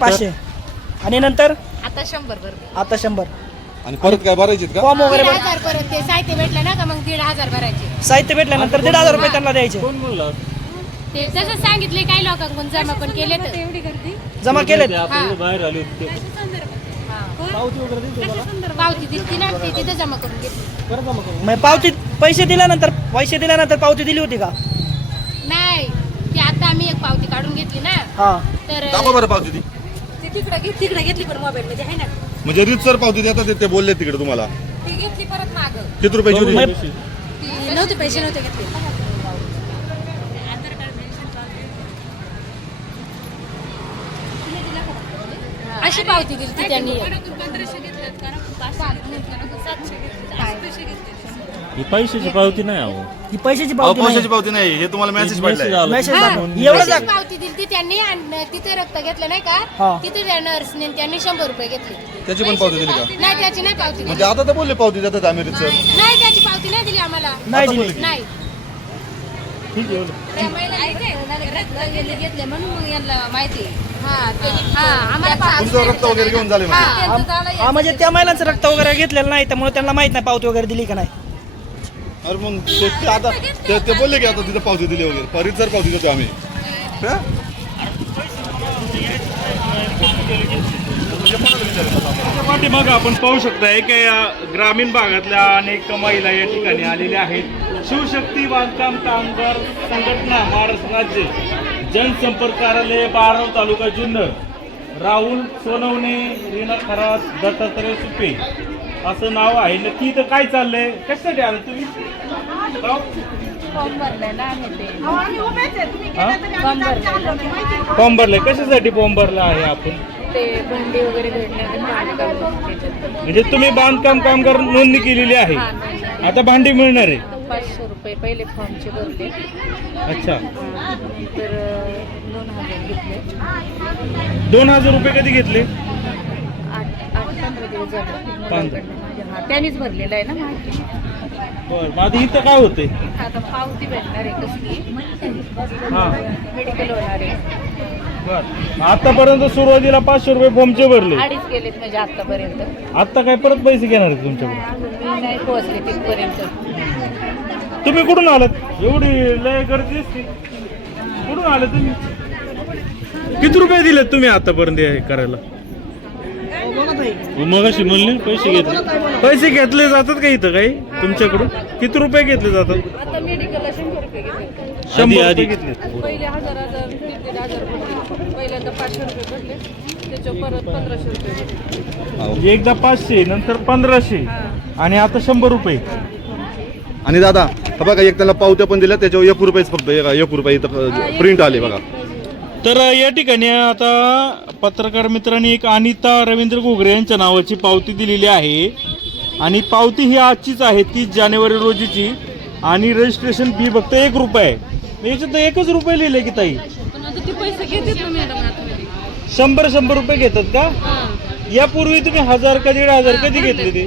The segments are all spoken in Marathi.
पाचशे. आणि नंतर? आता शंभर भरले आता शंभर. आणि परत काय भरायचे का? फॉर्म वगैरे दीड भर- हजार परत ते साहित्य भेटलं ना का मग दीड हजार भरायचे. साहित्य भेटल्यानंतर दीड हजार रुपये त्यांना द्यायचे. कोण म्हणलं ते तसं सांगितले काही लोकांकडून जमा पण केले तर एवढी गर्दी? जमा केलेत. आपण इकडे बाहेर आलो होतो. ते. पावती दिली ना ते तिथे जमा करून घेतली. मग पावती पैसे दिल्यानंतर पैसे दिल्यानंतर पावती दिली होती का? नाही. ती आता आम्ही एक पावती काढून घेतली ना. हा. तर दाखवा बरं पावती ती ती. तिकडे घेत तिकडे घेतली पण मोबाईल मध्ये आहे ना? म्हणजे रीतसर पावती देतात ते- ते बोलले तिकडे तुम्हाला. ती घेतली परत माग. किती रुपयाची होती ती नव्हते पैसे नव्हते घेतले. अशी पावती दिली ती त्यांनी. ही पैशाची पावती नाही अहो. ही पैशाची अहो, पावती पैशाची नाही. पावती नाही हे तुम्हाला मेसेज पडलाय. आला. मेसेज हा, दाखव. एवढं पावती दिली ती त्यांनी आणि तिथे रक्त घेतलं नाही हा. का तिथे त्या नर्सने त्यांनी शंभर रुपये घेतले. त्याची पण पावती दिली का? नाही त्याची नाही पावती दिली. म्हणजे आता तर बोलले पावती देतात आम्ही रीतसर नाही त्याची पावती नाही दिली आम्हाला. नाही दिली. नाही. ठीक आहे एवढं. त्या महिलांनी रक्त घेतले म्हणून मग यांना माहिती हा ते- हा आम्हाला तुमचं रक्त वगैरे घेऊन झाले म्हणजे हा म्हणजे त्या महिलांचं रक्त वगैरे घेतलेलं नाही त्यामुळे त्यांना माहीत नाही पावती वगैरे दिली का नाही. अरे मग ते ते आता ते ते बोलले की आता तिथं पावती दिली वगैरे. परिसर पावती देतो आम्ही. हा? पाठीमागं आपण पाहू शकताय की या ग्रामीण भागातल्या अनेक महिला या ठिकाणी आलेल्या आहेत. शिवशक्ती बांधकाम कामगार संघटना महाराष्ट्र राज्य जनसंपर्क कार्यालय बाराव तालुका जुन्नर. राहुल सोनवणे रीना खरात दत्तात्रय सुपे. असं नाव आहे नक्की इथं काय चाललंय? कशासाठी आलं तुम्ही? गाव? हा? फॉर्म भरलाय. कशासाठी फॉर्म भरला आहे आपण? ते भांडी वगैरे भेटले आणि भांडी काढून त्याच्यात. म्हणजे तुम्ही बांधकाम कामगार नोंदणी केलेली आहे. आता भांडी मिळणार आहे. पाचशे रुपये पहिले फॉर्मचे भरले अच्छा. नंतर दोन हजार घेतले. दोन हजार रुपये कधी घेतले? पंधरा दिवस झाले. पंधरा. माझ्या त्यानेच भरलेलं आहे ना माहिती. बरं आता इथं काय होतंय? आता पावती भेटणार आहे कसली. हा. मेडिकल होणार आहे. बर. आतापर्यंत सुरुवातीला पाचशे रुपये फॉर्मचे भरले. अडीच गेलेत म्हणजे आतापर्यंत. आता काय परत पैसे घेणार आहेत तुमच्याकडे? अजून मी नाही पोहोचले तिथपर्यंत. तुम्ही कुठून आलात? एवढी लय गर्दी दिसते कुठून आले तुम्ही? किती रुपये दिलेत तुम्ही आतापर्यंत हे करायला? मग अशी म्हणली पैसे घेतले. पैसे घेतले जातात का इथं काही? तुमच्याकडून? किती रुपये घेतले जातात? आता मेडिकलला शंभर रुपये घेतले. शंभर आधी. रुपये घेतले. पहिले हजार हजार दीड दीड हजार भरले पहिल्यांदा पाचशे रुपये भरले त्याच्या परत पंधराशे रुपये भरले म्हणजे एकदा पाचशे नंतर पंधराशे. आणि आता शंभर रुपये. आणि दादा हा बघा एक त्याला पावत्या पण दिल्या त्याच्यावर एक रुपयेच फक्त एक एक रुपये इथं प्रिंट आले बघा. तर या ठिकाणी आता पत्रकार मित्रांनी एक अनिता रवींद्र घोगरे यांच्या नावाची पावती दिलेली आहे. आणि पावती ही आजचीच आहे तीस जानेवारी रोजीची. आणि रजिस्ट्रेशन फी फक्त एक रुपये. याच्यात एकच रुपये लिहिले की ताई. शंभर शंभर रुपये घेतात का? यापूर्वी तुम्ही हजार का दीड हजार कधी घेतले ते?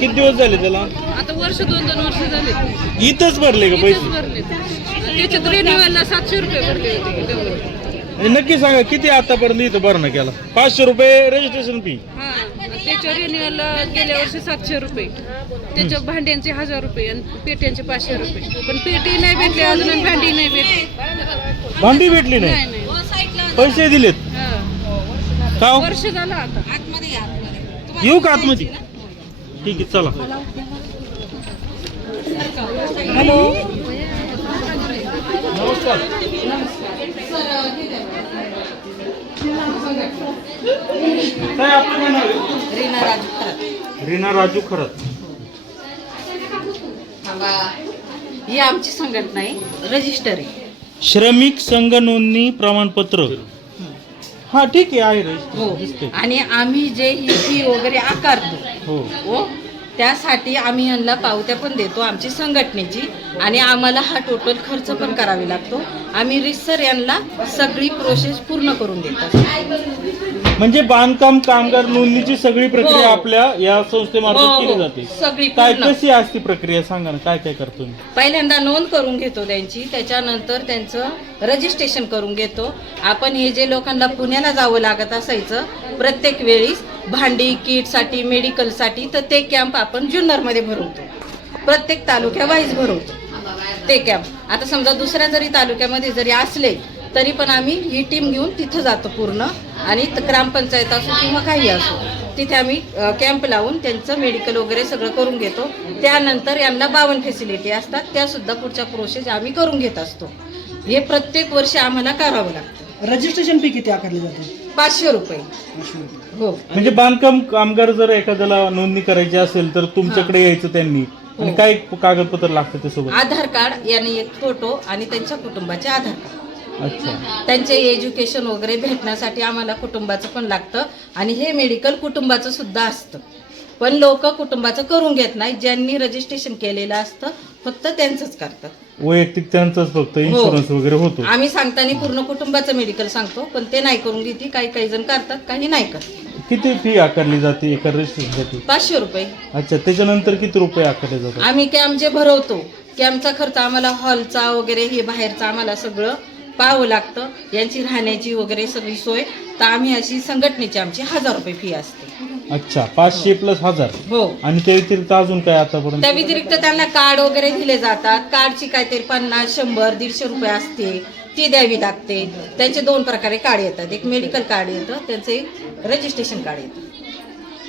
किती दिवस झाले त्याला? आता वर्ष दोन दोन वर्ष झाले. इथंच भरले का पैसे? त्याच्यात रिन्युअलला सातशे रुपये भरले होते तेवढे. नक्की सांगा किती आतापर्यंत इथं भरणं केला? पाचशे रुपये रजिस्ट्रेशन फी हा त्याच्या रिन्युअलला गेल्या वर्षी सातशे रुपये. त्याच्या भांड्यांचे हजार रुपये आणि पेट्यांचे पाचशे रुपये. पण पेटी नाही भेटली अजून आणि भांडी नाही भेटली. भांडी भेटली नाही? नाही नाही. पैसे दिलेत? हा. का हो? वर्ष झालं आता. येऊ का आतमध्ये? ठीक आहे चला. नमस्कार. काय आपलं नाव आहे? रीना राजू खरत. ही आमची संघटना आहे. रजिस्टर आहे. श्रमिक संघ नोंदणी प्रमाणपत्र. हा ठीक आहे. हो. आणि आम्ही जे ही फी वगैरे आकारतो. हो. हो. त्यासाठी आम्ही यांना पावत्या पण देतो आमची संघटनेची आणि आम्हाला हा टोटल खर्च पण करावा लागतो आम्ही रिसर यांना सगळी प्रोसेस पूर्ण करून देतो म्हणजे बांधकाम कामगार नोंदणीची सगळी प्रक्रिया हो. आपल्या या संस्थेमार्फत हो, केली हो. जाते सगळी काय पूर्ण. कशी असते प्रक्रिया सांगा ना काय काय करतो पहिल्यांदा नोंद करून घेतो त्यांची त्याच्यानंतर त्यांचं रजिस्ट्रेशन करून घेतो आपण हे जे लोकांना पुण्याला जावं लागत असायचं प्रत्येक वेळीस भांडी किटसाठी मेडिकलसाठी तर ते कॅम्प आपण जुन्नरमध्ये भरवतो. प्रत्येक तालुक्या वाईज भरवतो ते कॅम्प आता समजा दुसऱ्या जरी तालुक्यामध्ये जरी असले तरी पण आम्ही ही टीम घेऊन तिथं जातो पूर्ण. आणि ग्रामपंचायत असो किंवा काही असो तिथे आम्ही कॅम्प लावून त्यांचं मेडिकल वगैरे सगळं करून घेतो. त्यानंतर यांना बावन फॅसिलिटी असतात त्यासुद्धा पुढच्या प्रोसेस आम्ही करून घेत असतो. हे प्रत्येक वर्षी आम्हाला करावं लागतं. रजिस्ट्रेशन फी किती आकारली जाते? पाचशे रुपये. हो. म्हणजे बांधकाम कामगार जर एखाद्याला नोंदणी करायची असेल तर तुमच्याकडे यायचं त्यांनी. आणि हो. काय कागदपत्र लागतं त्यासोबत? आधार कार्ड याने एक फोटो आणि त्यांच्या कुटुंबाचे आधार कार्ड. अच्छा. त्यांचे एज्युकेशन वगैरे भेटण्यासाठी आम्हाला कुटुंबाचं पण लागतं आणि हे मेडिकल कुटुंबाचं सुद्धा असतं. पण लोक कुटुंबाचं करून घेत नाही ज्यांनी रजिस्ट्रेशन केलेलं असतं फक्त त्यांचंच करतात. वैयक्तिक त्यांचाच हो. फक्त इन्शुरन्स वगैरे होतो. आम्ही सांगताना पूर्ण कुटुंबाचं मेडिकल सांगतो पण ते नाही करून घेते काही काही जण करतात काही नाही करत. किती फी आकारली जाते एका रजिस्ट्रेशनसाठी पाचशे रुपये. अच्छा त्याच्यानंतर किती रुपये आकारले जातात? आम्ही कॅम्प जे भरवतो कॅम्पचा खर्च आम्हाला हॉलचा वगैरे हे बाहेरचं आम्हाला सगळं पाहावं लागतं. यांची राहण्याची वगैरे सगळी सोय. तर आम्ही अशी संघटनेची आमची हजार रुपये फी असते. अच्छा पाचशे प्लस हजार. हो. आणि त्या व्यतिरिक्त अजून काय आतापर्यंत? त्या व्यतिरिक्त त्यांना कार्ड वगैरे दिले जातात. कार्डची काहीतरी पन्नास शंभर दीडशे रुपये असते. ती द्यावी लागते. त्यांचे दोन प्रकारे कार्ड येतात. एक मेडिकल कार्ड येतं. त्यांचं एक रजिस्ट्रेशन कार्ड येतं.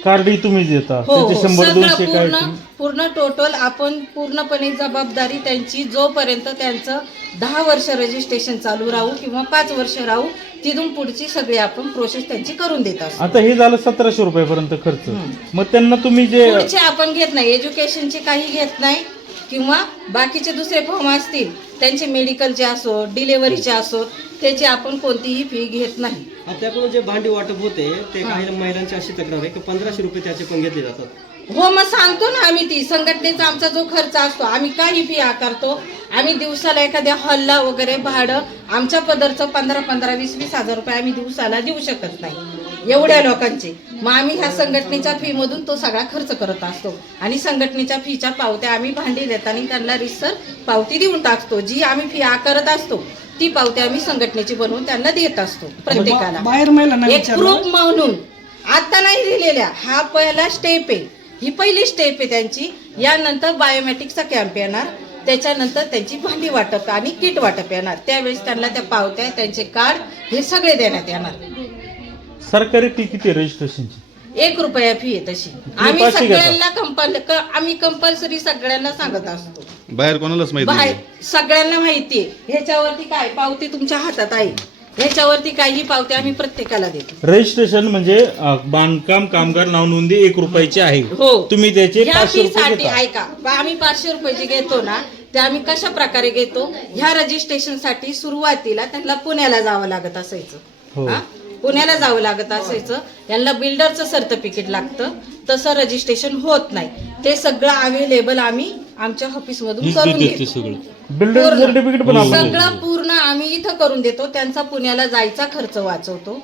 कार्डही तुम्ही देता हो त्याचे हो. शंभर सगळं दोनशे काय पूर्ण पूर्ण टोटल आपण पूर्णपणे जबाबदारी त्यांची जोपर्यंत त्यांचं दहा वर्ष रजिस्ट्रेशन चालू राहू किंवा पाच वर्ष राहू तिथून पुढची सगळी आपण प्रोसेस त्यांची करून देत असतो आता हे झालं सतराशे रुपयापर्यंत खर्च. मग त्यांना तुम्ही जे पुढचे आपण घेत नाही. एज्युकेशनचे काही घेत नाही. किंवा बाकीचे दुसरे फॉर्म असतील त्यांचे मेडिकलचे असो डिलेव्हरीचे असो त्याची आपण कोणतीही फी घेत नाही. आपल्याकडून जे भांडी वाटप होते ते काही महिलांची अशी तक्रार आहे की पंधराशे रुपये त्याचे पण घेतले जातात. हो मग सांगतो ना आम्ही ती. संघटनेचा आमचा जो खर्च असतो आम्ही काही फी आकारतो. आम्ही दिवसाला एखाद्या हॉलला वगैरे भाडं आमच्या पदरचं पंधरा पंधरा वीस वीस हजार रुपये आम्ही दिवसाला देऊ शकत नाही. एवढ्या लोकांचे. मग आम्ही ह्या संघटनेच्या फी मधून तो सगळा खर्च करत असतो. आणि संघटनेच्या फीच्या पावत्या आम्ही भांडी देताना त्यांना रिसर पावती देऊन टाकतो. जी आम्ही फी आकारत असतो ती पावती आम्ही संघटनेची बनवून त्यांना देत असतो प्रत्येकाला. एक प्रूफ म्हणून. आता नाही दिलेल्या हा पहिला स्टेप आहे. ही पहिली स्टेप आहे त्यांची. यानंतर बायोमेट्रिकचा कॅम्प येणार. त्याच्यानंतर त्यांची भांडी वाटप आणि किट वाटप येणार. त्यावेळेस त्यांना त्या पावत्या त्यांचे कार्ड हे सगळे देण्यात येणार. सरकारी फी किती रजिस्ट्रेशनची एक रुपया फी आहे तशी. आम्ही पाचशे घेता. सगळ्यांना कंपल आम्ही कंपल्सरी सगळ्यांना सांगत असतो. बाहेर कोणालाच माहिती बाहेर नाही सगळ्यांना माहिती आहे. ह्याच्यावरती काय पावती तुमच्या हातात आहे? ह्याच्यावरती काही पावती आम्ही प्रत्येकाला देतो. रजिस्ट्रेशन म्हणजे अं, बांधकाम कामगार नाव नोंदी एक रुपयाची आहे. हो. तुम्ही त्याचे ह्या पाचशे रुपये फीसाठी घेता. ऐका बा- आम्ही पाचशे रुपयाची घेतो ना ते आम्ही कशा प्रकारे घेतो? ह्या रजिस्ट्रेशनसाठी सुरुवातीला त्यांना पुण्याला जावं लागत असायचं. हो. हा? पुण्याला जावं लागत असायचं. यांना बिल्डरचं सर्टिफिकेट लागतं. तसं रजिस्ट्रेशन होत नाही. ते सगळं अवेलेबल आम्ही आमच्या ऑफिस मधून करून घेतो. बिल्डर पूर्ण. सर्टिफिकेट पण आपण देतो. सगळं पूर्ण आम्ही इथं करून देतो. त्यांचा पुण्याला जायचा खर्च वाचवतो.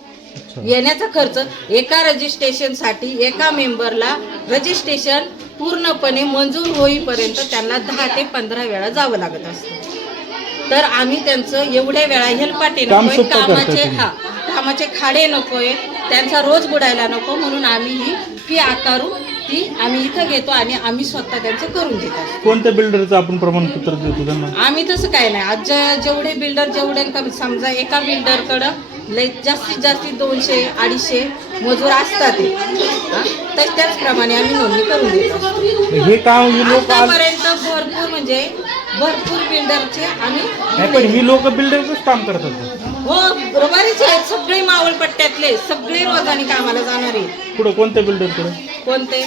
येण्याचा खर्च एका रजिस्ट्रेशनसाठी एका मेंबरला रजिस्ट्रेशन पूर्णपणे मंजूर होईपर्यंत त्यांना दहा ते पंधरा वेळा जावं लागत असतं. तर आम्ही त्यांचं एवढ्या वेळा हेलपाटे काम सोपं कामाचे तुम्ही. हा. कामाचे खाडे नकोय त्यांचा रोज बुडायला नको म्हणून आम्ही ही फी आकारू ती आम्ही इथं घेतो आणि आम्ही स्वतः त्यांचं करून देत असतो कोणत्या बिल्डरचं आपण प्रमाणपत्र देतो त्यांना आम्ही तसं काय नाही आज जे- जेवढे बिल्डर जेवढे कमी समजा एका बिल्डरकडं लय जास्तीत जास्त दोनशे अडीचशे मजूर असतात ते. हा? तर त्याचप्रमाणे आम्ही नोंदणी करून देतो हे काम ही लोक आज आतापर्यंत भरपूर म्हणजे भरपूर बिल्डरचे आम्ही नाही, पण ही लोक बिल्डरच काम करतात हो बरोबरच आहेत सगळे मावळपट्ट्यातले सगळे रोजाने कामाला जाणारे. कोणत्या बिल्डरकडे कोणते?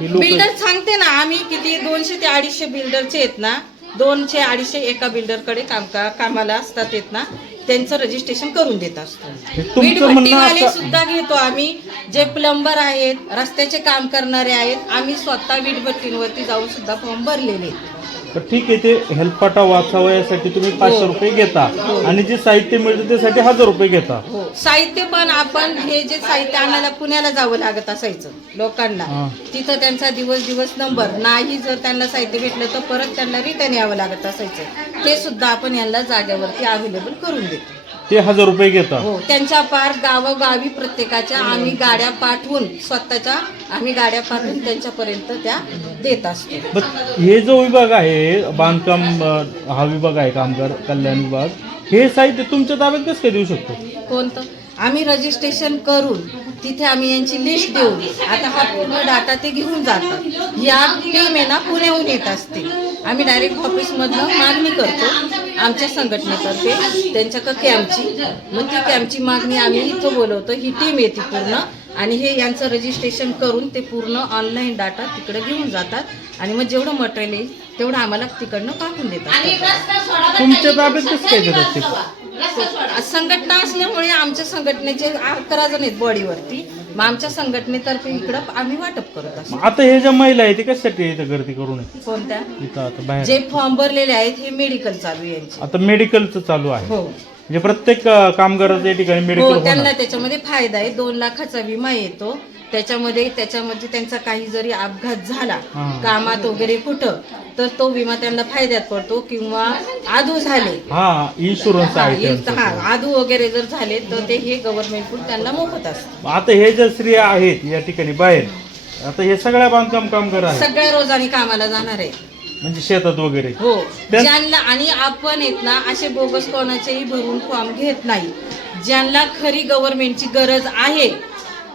ही लोकं- बिल्डर सांगते ना आम्ही किती दोनशे ते अडीचशे बिल्डरचे आहेत ना. दोनशे अडीचशे एका बिल्डरकडे काम का कामाला असतात येत ना. त्यांचं रजिस्ट्रेशन करून देत असतो. तुमचं वीट म्हणणं भट्टीवाले असं- सुद्धा घेतो आम्ही. जे प्लंबर आहेत रस्त्याचे काम करणारे आहेत आम्ही स्वतः वीट भट्टींवरती जाऊन सुद्धा फॉर्म भरलेले आहेत. तर ठीक आहे ते हेल्पपाटा वाचावा यासाठी तुम्ही पाचशे रुपये घेता. आणि जे साहित्य मिळतं त्यासाठी हजार रुपये घेता. हो. साहित्य पण आपण हे जे साहित्य आणायला पुण्याला जावं लागत असायचं लोकांना. हा. तिथं त्यांचा दिवस दिवस नंबर नाही जर त्यांना साहित्य भेटलं तर परत त्यांना रिटर्न यावं लागत असायचं. ते सुद्धा आपण यांना जागेवरती अवेलेबल करून देतो. ते हजार रुपये घेता हो त्यांच्या पार गावोगावी प्रत्येकाच्या आम्ही गाड्या पाठवून स्वतःच्या आम्ही गाड्या पाठवून त्यांच्यापर्यंत त्या देत असतो. हे जो विभाग आहे बांधकाम अं, हा विभाग आहे कामगार कल्याण विभाग हे साहित्य तुमच्या ताब्यात कसं काय देऊ शकतो? कोणतं? आम्ही रजिस्ट्रेशन करून तिथे आम्ही यांची लिस्ट देऊ आता हा पूर्ण डाटा ते घेऊन जातात. या टीम आहे ना पुण्याहून येत असते. आम्ही डायरेक्ट ऑफिसमधनं मागणी करतो आमच्या संघटनेतर्फे त्यांच्या कॅम्पची मग ती कॅम्पची मागणी आम्ही इथं बोलवतो ही टीम येते पूर्ण. आणि हे यांचं रजिस्ट्रेशन करून ते पूर्ण ऑनलाईन डाटा तिकडे घेऊन जातात. आणि मग जेवढं मटेरियल येईल तेवढं आम्हाला तिकडनं पाठवून देतात. तुमच्या ताब्यात कसं काय देतात ते संघटना असल्यामुळे आमच्या संघटनेचे अकरा जण आहेत बॉडीवरती. मग आमच्या संघटनेतर्फे इकडं आम्ही वाटप करत असतो. आता हे ज्या महिला आहे ते कशासाठी इथं गर्दी करू नये कोणत्या? इथं आता बाहेर. जे फॉर्म भरलेले आहेत हे मेडिकल चालू आहे यांचे. आता मेडिकलचं चालू आहे. हो. म्हणजे प्रत्येक अं, कामगाराचं या ठिकाणी मेडिकल हो त्यांना होणार. त्याच्यामध्ये फायदा आहे. दोन लाखाचा विमा येतो. त्याच्यामध्ये त्याच्यामध्ये त्यांचा काही जरी अपघात झाला. कामात वगैरे कुठं तर तो विमा त्यांना फायद्यात पडतो किंवा आदू झाले. हा इन्शुरन्स हा, आहे. हा आदू वगैरे जर झाले तर ते हे गव्हर्नमेंट त्यांना मोफत असतं. आता हे ज्या स्त्रिया आहेत या ठिकाणी बाहेर आता हे सगळ्या बांधकाम कामगार आहेत. सगळ्या रोजानी कामाला जाणार आहे. म्हणजे शेतात वगैरे. हो ज्यांना आणि आपण येत ना असे बोगस कोणाचेही भरून फॉर्म घेत नाही. ज्यांना खरी गव्हर्नमेंटची गरज आहे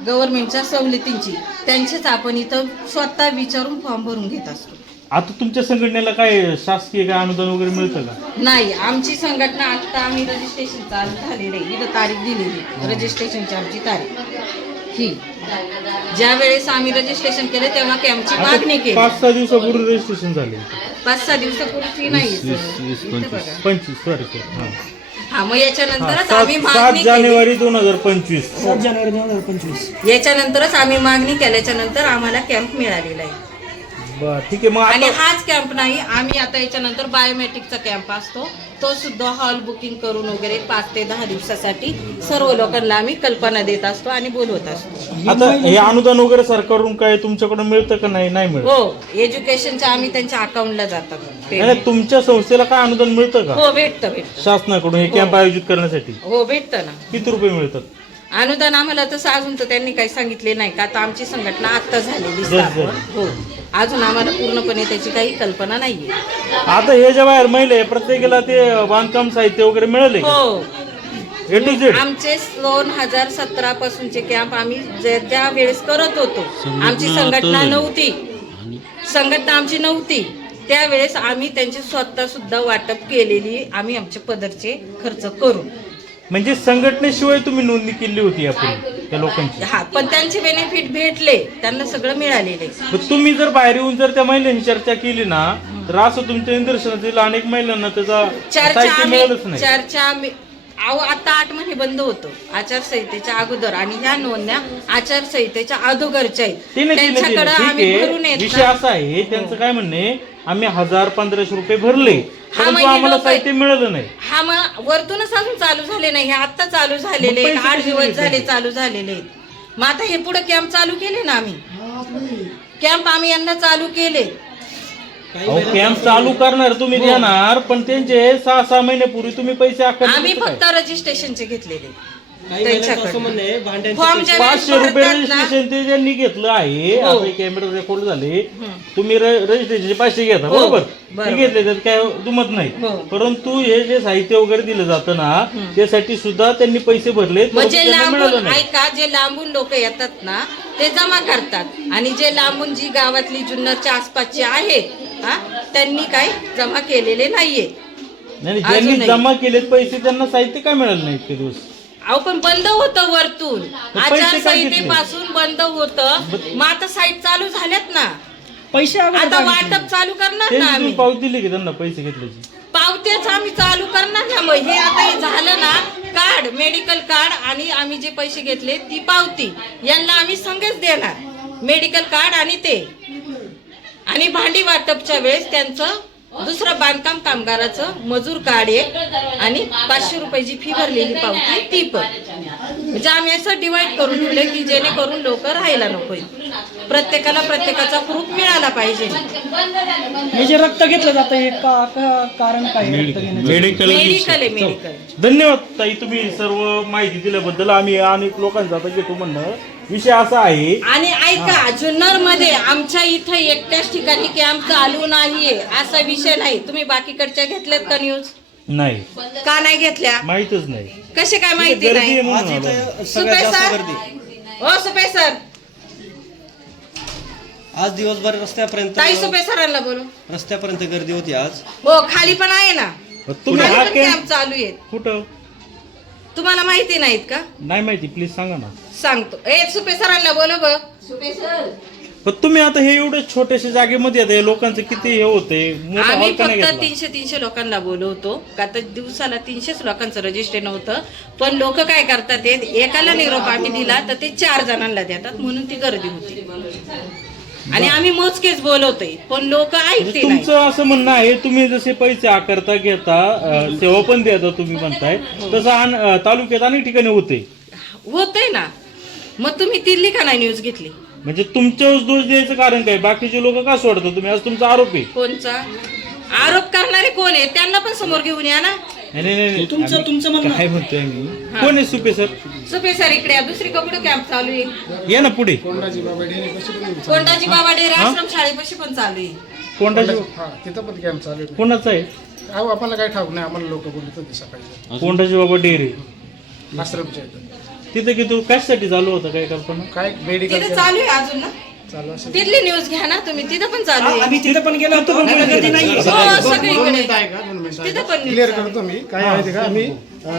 गव्हर्नमेंटच्या सवलतींची. त्यांचेच आपण इथं स्वतः विचारून फॉर्म भरून घेत असतो. आता तुमच्या संघटनेला काय शासकीय काय अनुदान वगैरे मिळतं का? नाही आमची संघटना आता आम्ही रजिस्ट्रेशन चालू झालेलं आहे. इथं तारीख दिलेली रजिस्ट्रेशनची आमची तारीख. ही. ज्या वेळेस आम्ही रजिस्ट्रेशन केलं तेव्हा कॅम्पची मागणी केली. पाच सहा दिवसापूर्वी रजिस्ट्रेशन झाले. पाच सहा दिवसापूर्वी नाही वीस- वीस- वीस- इथं बघा. पंचवीस सॉरी सर हा. हा मग याच्यानंतरच आम्ही सात मागणी केली. जानेवारी दोन हजार पंचवीस. सात जानेवारी दोन हजार पंचवीस. याच्यानंतरच आम्ही मागणी केल्याच्यानंतर आम्हाला कॅम्प मिळालेला आहे. बर ठीक आहे मग आणि आता हाच कॅम्प नाही आम्ही आता याच्यानंतर बायोमेट्रिकचा कॅम्प असतो. तो सुद्धा हॉल बुकिंग करून वगैरे पाच ते दहा दिवसासाठी सर्व लोकांना आम्ही कल्पना देत असतो आणि बोलवत असतो. आता हे अनुदान वगैरे सरकारकडून काय तुमच्याकडून मिळतं का नाही? नाही मिळत. हो एज्युकेशनच्या आम्ही त्यांच्या अकाउंटला जातात. नाही, नाही, तुमच्या संस्थेला काय अनुदान मिळतं का? हो भेटतं भेटतं. शासनाकडून हे कॅम्प आयोजित करण्यासाठी? हो भेटतं ना. किती रुपये मिळतात? अनुदान आम्हाला तसं अजून तर त्यांनी काही सांगितले नाही का? आता आमची संघटना आत्ता झालेली स्थापन. हो. अजून आम्हाला पूर्णपणे त्याची काही कल्पना नाहीये. आता हे ज्या बाहेर महिला प्रत्येकाला ते बांधकाम साहित्य वगैरे मिळाले हो. ए टू झेड आमचे दोन हजार सतरा पासूनचे कॅम्प आम्ही जे- त्या वेळेस करत होतो आमची संघटना नव्हती. संघटना आमची नव्हती. त्यावेळेस आम्ही त्यांची स्वतः सुद्धा वाटप केलेली आम्ही आमच्या पदरचे खर्च करू म्हणजे संघटनेशिवाय तुम्ही नोंदणी केली होती आपण त्या लोकांची? हा पण त्यांचे बेनिफिट भेटले त्यांना सगळं मिळालेले तुम्ही जर बाहेर येऊन जर त्या महिलांनी चर्चा केली ना तर असं तुमच्या निदर्शनात येईल अनेक महिलांना त्याचा चर्चा साहित्य मिळालंच आम्ही नाही. चर्चा आम्ही अहो आता आठ महिने बंद होतं आचारसंहितेच्या अगोदर आणि ह्या नोंदण्या आचारसंहितेच्या अगोदरच्या आहेत. ते नाही, ते नाही, ते त्यांच्याकडे नाही. आम्ही ठीक भरून आहे येत विषय असा आहे त्यांचं काय म्हणणे आम्ही हजार पंधराशे रुपये भरले हा, परंतु आम्हाला लोकं- साहित्य मिळालं नाही हा मग वरतूनच अजून चालू झाले नाही हे आता चालू झालेले मग आहेत. पैसे आठ कसे दिवस झाले? चालू झालेले आहेत मग आता हे पुढे कॅम्प चालू केले ना आम्ही कॅम्प आम्ही यांना चालू केले अहो कॅम्प चालू करणार तुम्ही हो. देणार पण त्यांचे सहा सहा महिन्यापूर्वी तुम्ही पैसे आम्ही? फक्त रजिस्ट्रेशनचे घेतलेले त्यांच्याकडे. पाचशे रुपये. रजिस्ट्रेशन ते ज्यांनी घेतलं आहे. आपले कॅमेरा रेकॉर्ड झाले तुम्ही रजिस्ट्रेशनचे पैसे घेता हो, बरोबर. ते घेतले त्यात काय दुमत नाही हो. परंतु हे जे साहित्य वगैरे दिलं जातं ना त्यासाठी सुद्धा त्यांनी पैसे भरले म्हणजे लांबून नाही ऐका जे लांबून लोक येतात ना ते जमा करतात आणि जे लांबून जी गावातली जुन्नरच्या आसपासची आहेत हा त्यांनी काय जमा केलेले नाहीये नाही ज्यांनी. जमा केलेत पैसे त्यांना साहित्य काय मिळालं नाही इतके दिवस अहो पण बंद होतं वरतून. पैसे काय आचारसंहितेपासून बंद होतं. मग आता साईट चालू झाल्यात ना. पैसे अगोदर आता. वाटप चालू करणार ना आम्ही. तुम्ही पावती दिली की त्यांना पैसे घेतल्याची? पावती पावत्याच आम्ही चालू करणार ना मग. हे आता हे झालं ना कार्ड मेडिकल कार्ड आणि आम्ही जे पैसे घेतले ती पावती. यांना आम्ही संगच देणार. मेडिकल कार्ड आणि ते. आणि भांडी वाटपच्या वेळेस त्यांचं दुसरं बांधकाम कामगाराचं मजूर कार्ड एक आणि पाचशे रुपयाची फी भरलेली पावती ती पण. म्हणजे आम्ही असं डिवाइड करून ठेवलं की जेणेकरून लोक राहायला नको प्रत्येकाला प्रत्येकाचा प्रूफ मिळाला पाहिजे. हे जे रक्त घेतलं जातं हे का का- कारण काय आहे रक्त घेण्याचं? मेडिकल मेडिकल आहे मेडिकल धन्यवाद ताई तुम्ही सर्व माहिती दिल्याबद्दल आम्ही अनेक लोकांचा आता घेतो म्हणणं. विषय असा आहे आणि ऐका जुन्नरमध्ये आमच्या इथं एकट्याच ठिकाणी की आमचं आलू नाहीये असा विषय नाही. तुम्ही बाकीकडच्या घेतल्यात का न्यूज नाही. का नाही घेतल्या? माहितच नाही. कसे काय माहिती गर्दी नाही? आहे म्हणून आज आलो. इथं सुपे जास्त सर? गर्दी. हो सुपे सर. आज दिवसभर रस्त्यापर्यंत ताई सुपे सरांना बोलू. रस्त्यापर्यंत गर्दी होती आज. हो खाली पण आहे ना. तुम्ही खाली हा पण कॅम्प कॅम्प चालू आहेत. कुठं? तुम्हाला माहिती नाहीत का? नाही माहिती प्लीज सांगा ना. सांगतो. ए सुपे सरांना बोलव ग पण तुम्ही आता हे एवढं छोट्याशा जागेमध्ये आता हे लोकांचं किती हे होते? मोठा आम्ही हॉल का नाही फक्त घेतला? तीनशे तीनशे लोकांना बोलवतो. का तर दिवसाला तीनशेच लोकांचं रजिस्ट्रेशन होतं पण लोक काय करतात ते एकाला निरोप आम्ही दिला तर ते चार जणांना देतात. म्हणून ती गर्दी होती. आणि आम्ही मोजकेच बोलवतोय. पण लोक म्हणजे ऐकते नाही. तुमचं असं म्हणणं आहे तुम्ही जसे पैसे आकारता घेता अं, सेवा पण देता तुम्ही म्हणताय तसं आन- अं, तालुक्यात अनेक ठिकाणी होते. होतंय ना. मग तुम्ही दिल्ली का नाही न्यूज घेतली. म्हणजे तुमच्यावर दोष द्यायचं कारण काय? बाकीचे लोक का सोडतात? तुम्ही आज तुमचा आरोप आहे. कोणचा? आरोप करणारे कोण आहे? त्यांना पण समोर घेऊन या ना. नाही, नाही, नाही, तुमचं- आम्ही तुमचं म्हणणं. काय म्हणतोय मी कोण आहे सुपे सर? सुपे सर इकडे या. दुसरी कपडे कॅम्प चालू आहे. या ना पुढे. कोंडाजी बाबा डेरे आश्रम शाळेपाशी पण चालू आहे. हा तिथं पण कॅम्प चालू आहे. कोणाचं आहे? अहो आम्हाला काय ठाऊक नाही. आम्हाला लोक बोलत होते सकाळी कोंडाजी बाबा डेअरी. आश्रमच्या इथं. तिथे की तू कशासाठी चालू होतं काय कल्पना? काय मेडिकल चालू आहे अजून ना? चालू असेल. तिथली न्यूज घ्या ना तुम्ही तिथं पण चालू आहे. आम्ही तिथं पण गेलो होतो. पण हो सगळीकडे. तिथं पण news क्लिअर करतो मी. काय माहिती का? आम्ही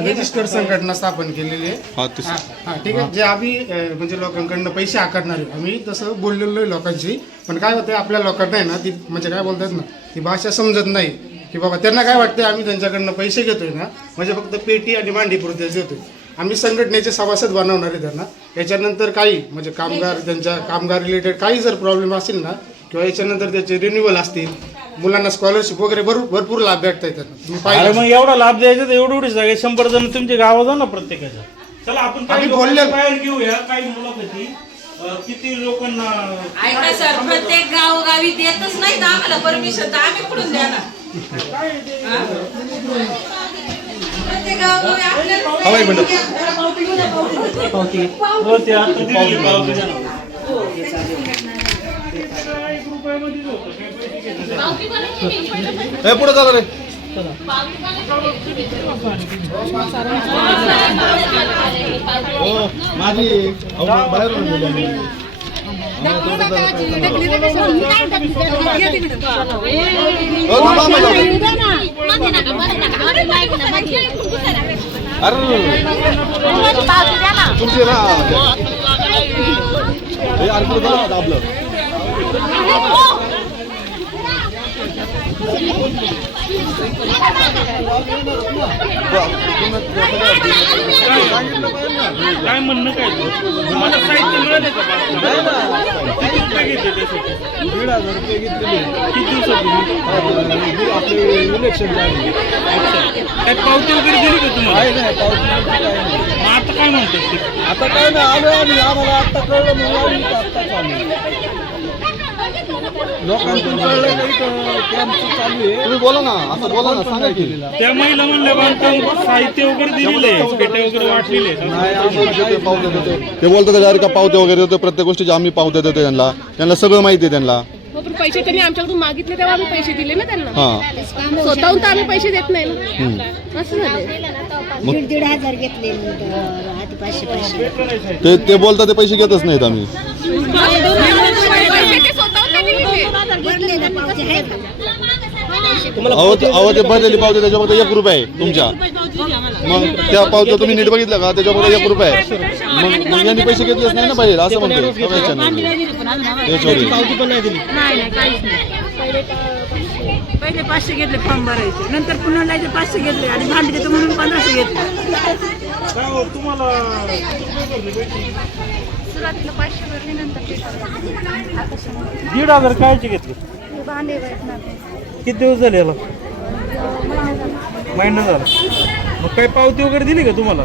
रजिस्टर्ड संघटना स्थापन केलेली आहे. हा हा हा, ठीक आहे. जे आम्ही अं, म्हणजे लोकांकडनं पैसे आकारणार आहे आम्ही तसं बोललेलो आहे लोकांशी. पण काय होतं आपल्या लोकांना आहे ना ती म्हणजे काय बोलतात ना ती भाषा समजत नाही. की बाबा त्यांना काय वाटतं आम्ही त्यांच्याकडनं पैसे घेतोय ना म्हणजे फक्त पेटी आणि मांडी पुरतेच देतोय. आम्ही संघटनेचे सभासद बनवणार आहे त्यांना. याच्यानंतर काही म्हणजे कामगार त्यांच्या कामगार रिलेटेड काही जर प्रॉब्लेम असेल ना किंवा याच्यानंतर त्याचे रिन्युअल असतील मुलांना स्कॉलरशिप वगैरे भरपूर भरपूर लाभ भेटत आहेत त्यांना. तुम्ही अरे पाहिलं मग एवढा लाभ द्यायचा तर एवढं एवढी सगळे शंभर जण तुमच्या गावात जा ना प्रत्येकाच्या. चला आपण काही आम्ही बाहेर घेऊया. काही मुलाखती. अं, किती लोकांना ऐका सर प्रत्येक गावोगावी देतच नाही ना आम्हाला परमिशन तर आम्ही कुठून द्या ना ते नाही. ए पुढे चाला रे. हो, माझी अहो, तुमची ना हे अरे पुढे चला आता आपलं काय म्हणणं काय? तुम्हाला साहित्य मिळाले का? किती रुपये घेतले त्यासाठी? दीड हजार रुपये घेतलेले किती दिवसापूर्वी आपले इलेक्शन झाले काय पावती वगैरे दिली का तुम्हाला? नाही पावती काय नाही मग आता काय म्हणतात ते? आता काय नाही आलो आम्ही. आम्हाला आत्ता कळलं म्हणून आम्ही आत्ताच आलो. लोकांतून कळलं का इथं कॅम्प चालू आहे. तुम्ही बोला ना असं बोला ना सांगा की. त्या महिला म्हणल्या बांधकाम साहित्य वगैरे दिलेले पेट्या वगैरे वाटलेले. नाही आम्हाला देते. ते बोलतात डायरेक्ट का पावत्या वगैरे देतो? प्रत्येक गोष्टीची आम्ही पावत्या देतो त्यांना. त्यांना सगळं माहिती आहे त्यांना. हो पण पैसे त्यांनी आमच्याकडून मागितले तेव्हा आम्ही पैसे दिले ना त्यांना. हा. स्वतःहून तर आम्ही पैसे देत नाही ना. असं झालं दीड दीड हजार घेतले नंतर आधी पाचशे पाचशे. ते ते बोलतात ते पैसे घेतच नाहीत आम्ही पैसे ते स्वतःहून त्यांनी घेतले आहे अहो ते- पावती त्याच्या फक्त एक रुपये आहे तुमच्या. मग त्या पावत्या तुम्ही नीट बघितलं का? त्याच्या फक्त एक रुपये आहे. मग मग यांनी पैसे घेतलेच नाही ना पाहिजे असं म्हणतो नाही. पहिले पहिले पाचशे घेतले फॉर्म भरायचे. नंतर पुन्हा लायचे पाचशे घेतले आणि भांडी देतो म्हणून पंधराशे घेतले. काय तुम्हाला दीड हजार कायचे घेतले? भांडे किती दिवस झाले याला? महिना झाला. मग काही पावती वगैरे दिली का तुम्हाला?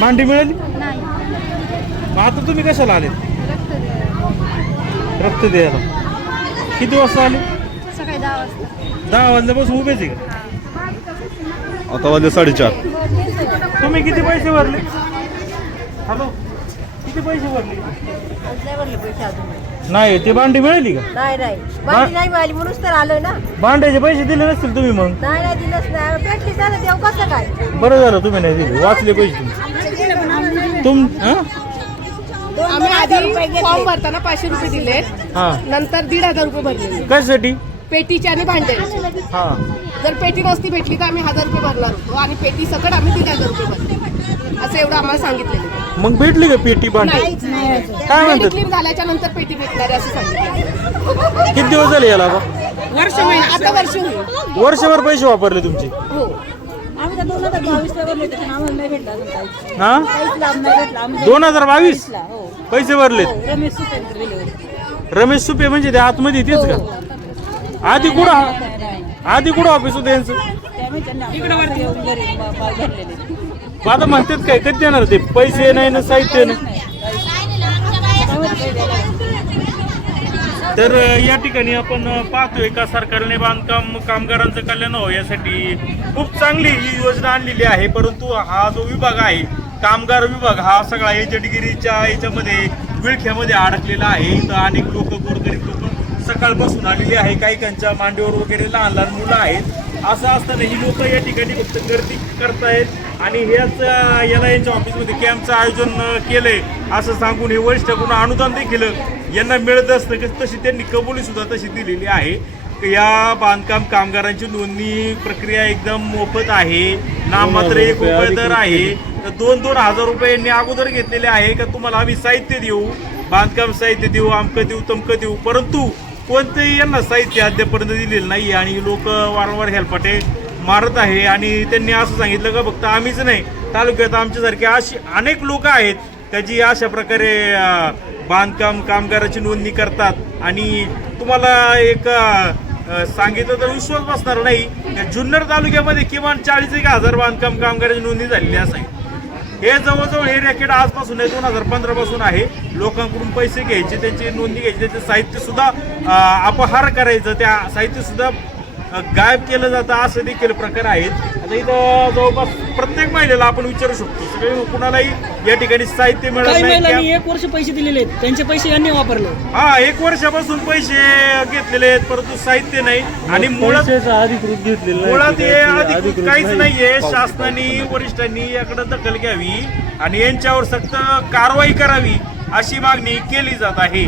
भांडी मिळाली? नाही. मग आता तुम्ही कशाला आले? रक्त द्यायला. किती वाजता आले? सकाळी दहा वाजता. दहा वाजल्यापासून उभेच आहे का? आता वाजले साडेचार. तुम्ही किती पैसे भरले? हॅलो. किती पैसे भरले? नाही ते भांडी मिळाली का? नाही नाही. नाही मिळाली म्हणूनच तर आलोय ना. भांड्याचे पैसे दिले नसतील तुम्ही मग. नाही नाही दिलंच नाही भेटली झालं देव कसं काय? बरं झालं तुम्ही नाही दिले. वाचले पैसे तुम्ही. तुम हा? आम्ही आधी फॉर्म भरताना पाचशे रुपये दिले हा. नंतर दीड हजार रुपये भरले. कशासाठी? पेटीचे आणि भांड्यांचे हा. जर पेटी नसती भेटली तर आम्ही हजार रुपये भरणार होतो. आणि पेटी सकट आम्ही दीड हजार रुपये भरले. असं एवढं आम्हाला सांगितलेलं मग भेटली का पेटी भांडी? काय म्हणतात? क्लीन झाल्याच्यानंतर पेटी भेटणार आहे असं सांगितलं किती दिवस झाले याला आता वर्ष आता वर्ष होईल. वर्षभर पैसे वापरले तुमचे. हो. आम्ही तर दोन हजार बावीसला भरले होते पण आम्हाला नाही भेटला अजून काहीच. हा? काहीच लाभ नाही भेटला. आम्ही दोन हजार बावीस? हो. पैसे भरलेत. रमेश सुपेंद्र गेले होते रमेश सुपे म्हणजे ते आतमध्ये तेच का? आधी कुठं? आधी कुठं ऑफिस होतं यांचं? त्यामुळे त्यांना इकडे येऊन घरी बा- बा- भरलेले. मग आता म्हणतात काय कधी देणार ते? पैसे नाही ना साहित्य नाही तर या ठिकाणी आपण पाहतोय का सरकारने बांधकाम कामगारांचं कल्याण हो यासाठी खूप चांगली ही योजना आणलेली आहे. परंतु हा जो विभाग आहे कामगार विभाग हा सगळा एजंटगिरीच्या याच्यामध्ये विळख्यामध्ये अडकलेला आहे. इथं अनेक लोक गोरगरीब लोक सकाळपासून आलेली आहे. काही काहींच्या मांडीवर वगैरे लहान लहान मुलं आहेत. असं असताना ही लोक या ठिकाणी फक्त गर्दी करतायत आणि ह्याच अं, याला यांच्या ऑफिसमध्ये कॅम्पचं आयोजन अं, केलंय असं सांगून हे वरिष्ठाकडून अनुदान देखील यांना मिळत असतं की तशी त्यांनी कबुली सुद्धा तशी दिलेली आहे. की या बांधकाम कामगारांची नोंदणी प्रक्रिया एकदम मोफत आहे. नाममात्र एक रुपये दर आहे. तर दोन दोन हजार रुपये यांनी अगोदर घेतलेले आहे. का तुम्हाला आम्ही साहित्य देऊ बांधकाम साहित्य देऊ आमकं देऊ तमकं देऊ परंतु कोणतंही यांना साहित्य अद्यापर्यंत दिलेलं नाही आणि लोक वारंवार हेलपाटे मारत आहे. आणि त्यांनी असं सांगितलं का फक्त आम्हीच नाही तालुक्यात आमच्यासारखे अशी अनेक लोक आहेत का जी अशा प्रकारे बांधकाम कामगाराची नोंदणी करतात. आणि तुम्हाला एक सांगितलं तर विश्वास बसणार नाही. जुन्नर तालुक्यामध्ये किमान चाळीस एक हजार बांधकाम कामगाराची नोंदणी झालेली असावी. हे जवळजवळ हे रॅकेट आजपासून आहे दोन हजार पंधरापासून आहे. लोकांकडून पैसे घ्यायचे त्यांची नोंदणी घ्यायची त्याचे साहित्यसुद्धा अपहार करायचं त्या साहित्यसुद्धा गायब केलं जातं असं देखील प्रकार आहेत. आता इथं जवळपास प्रत्येक महिलेला आपण विचारू शकतो. सगळे कुणालाही या ठिकाणी साहित्य मिळत काही नाही. महिलांनी एक वर्ष पैसे दिलेले आहेत. त्यांचे पैसे यांनी वापरले हा एक वर्षापासून पैसे घेतलेले आहेत परंतु साहित्य नाही. आणि मुळात अधिकृत घेतलेलं नाही. मुळात हे अधिकृत काहीच नाहीये. शासनाने वरिष्ठांनी याकडे दखल घ्यावी आणि यांच्यावर सक्त कारवाई करावी अशी मागणी केली जात आहे.